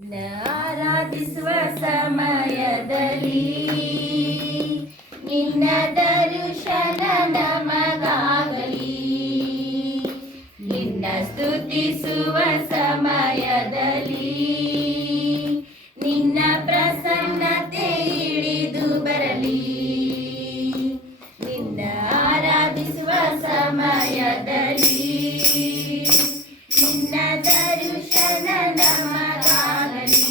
ಆರಾಧಿಸುವ ಸಮಯದಲ್ಲಿ ನಿನ್ನ ದರ್ಶನ ನಮಗಾಗಲಿ. ನಿನ್ನ ಸ್ತುತಿಸುವ ಸಮಯದಲ್ಲಿ ನಿನ್ನ ಪ್ರಸನ್ನತೆ ಇಳಿದು ಬರಲಿ. ನಿನ್ನ ಆರಾಧಿಸುವ ಸಮಯದಲ್ಲಿ ನಿನ್ನ ದರ್ಶನ ನಮಗಾಗಲಿ.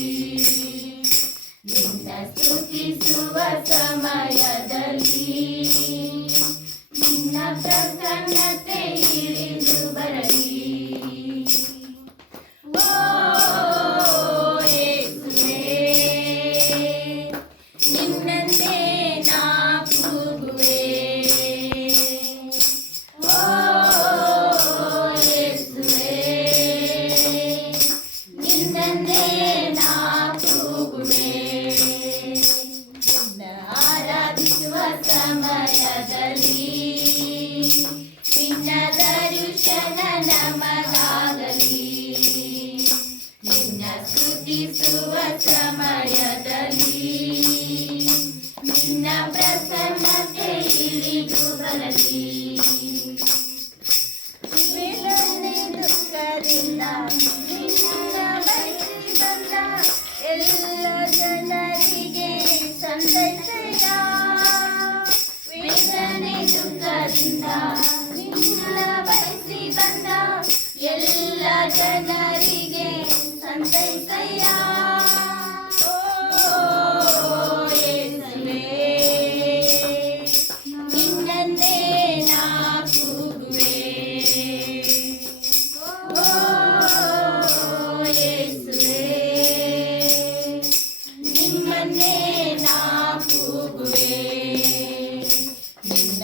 ನಿನ್ನ ಸ್ತುತಿಸುವ ಸಮಯದಲ್ಲಿ ನಿನ್ನ ಪ್ರಸನ್ನತೆ ಇಳಿದು ಬರಲಿ. ಓ ಯೇಸುವೇ, ನಿನ್ನನ್ನೇ ನಾ ಕೂಗುವೆ. ಓ ಯೇಸುವೇ, ನಿನ್ನನ್ನೇ ನಾ ಕೂಗುವೆ. ನಿನ್ನ ಆರಾಧಿಸುವ ಸಮಯದಲ್ಲಿ ನಿನ್ನ ದರ್ಶನ ನಮಗಾಗಲಿ. ನಿನ್ನ ಸ್ತುತಿಸುವ ಸಮಯದಲ್ಲಿ ನಿನ್ನ ಪ್ರಸನ್ನತೆ ಇಳಿದು ಬರಲಿ. ವೇದನೆ ದುಃಖದಿಂದ ನಿನ್ನ ಬಳಿಗೆ ಬಂದ ಎಲ್ಲ ಜನರಿಗೆ ಸಂತೈಸಯ್ಯ. ವೇದನೆ ದುಃಖದಿಂದ ನಿನ್ನ ಬಯಸಿ ಬಂದ ಎಲ್ಲ ಜನರಿಗೆ ಸಂತೈಸಯ್ಯ. ಓ ಯೇಸುವೇ, ನಿನ್ನನ್ನೇ ನಾ ಕೂಗುವೆ. ಓ ಯೇಸುವೇ, ನಿಮ್ಮನ್ನೇ ನಾ ಕೂಗುವೆ. ನಿನ್ನ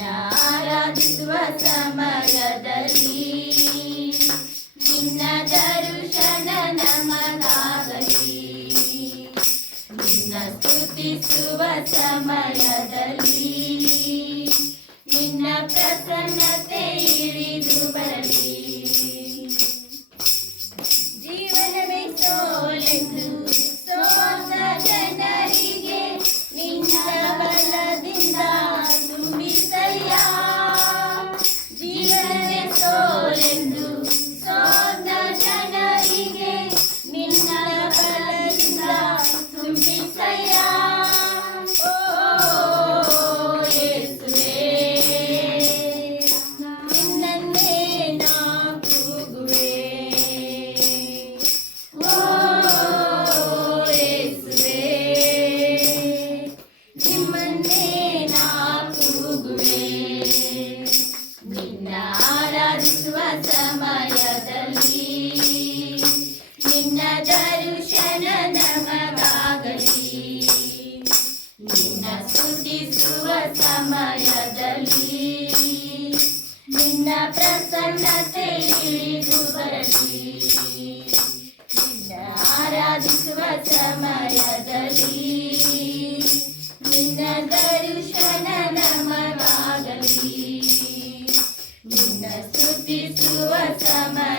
ಆರಾಧಿಸುವ ಸಮಯದಲ್ಲಿ ನಿನ್ನ ದರ್ಶನ ನಮಗಾಗಲಿ. ನಿನ್ನ ಸ್ತುತಿಸುವ ಸಮಯದಲ್ಲಿ ನಿನ್ನ ಪ್ರಸನ್ನತೆ ಇಳಿದು ಬರಲಿ. ಜೀವನವೇ ಸೋಲೆಂದು ಸೋತ ಜನರಿಗೆ ನಿನ್ನ ಬಲದಿಂದ ತುಂಬಿಸಯ್ಯ. ಜೀವನವೇ ಸೋಲೆಂದು ಸೋತ ಜನರಿಗೆ ನಿನ್ನ ಬಲದಿಂದ ತುಂಬಿಸಯ್ಯ. ಓ ಯೇಸುವೇ, ನಿನ್ನನ್ನೇ ನಾ ಕೂಗುವೆ. ಓ ಯೇಸುವೇ, ನಿಮ್ಮನ್ನೇ ನಾ ಕೂಗುವೆ. ನಿನ್ನ ಆರಾಧಿಸುವ ಸಮಯದಲ್ಲಿ ನಿನ್ನ ದರ್ಶನ ನಮಗಾಗಲಿ. ನಿನ್ನ ಸ್ತುತಿಸುವ ಸಮಯದಲ್ಲಿ ನಿನ್ನ ಪ್ರಸನ್ನತೆ ಇಳಿದು ಬರಲಿ. ನಿನ್ನ ಆರಾಧಿಸುವ ಸಮಯದಲ್ಲಿ ನಿನ್ನ ದರ್ಶನ ನಮಗಾಗಲಿ. ನಿನ್ನ ಸ್ತುತಿಸುವ ಸಮಯ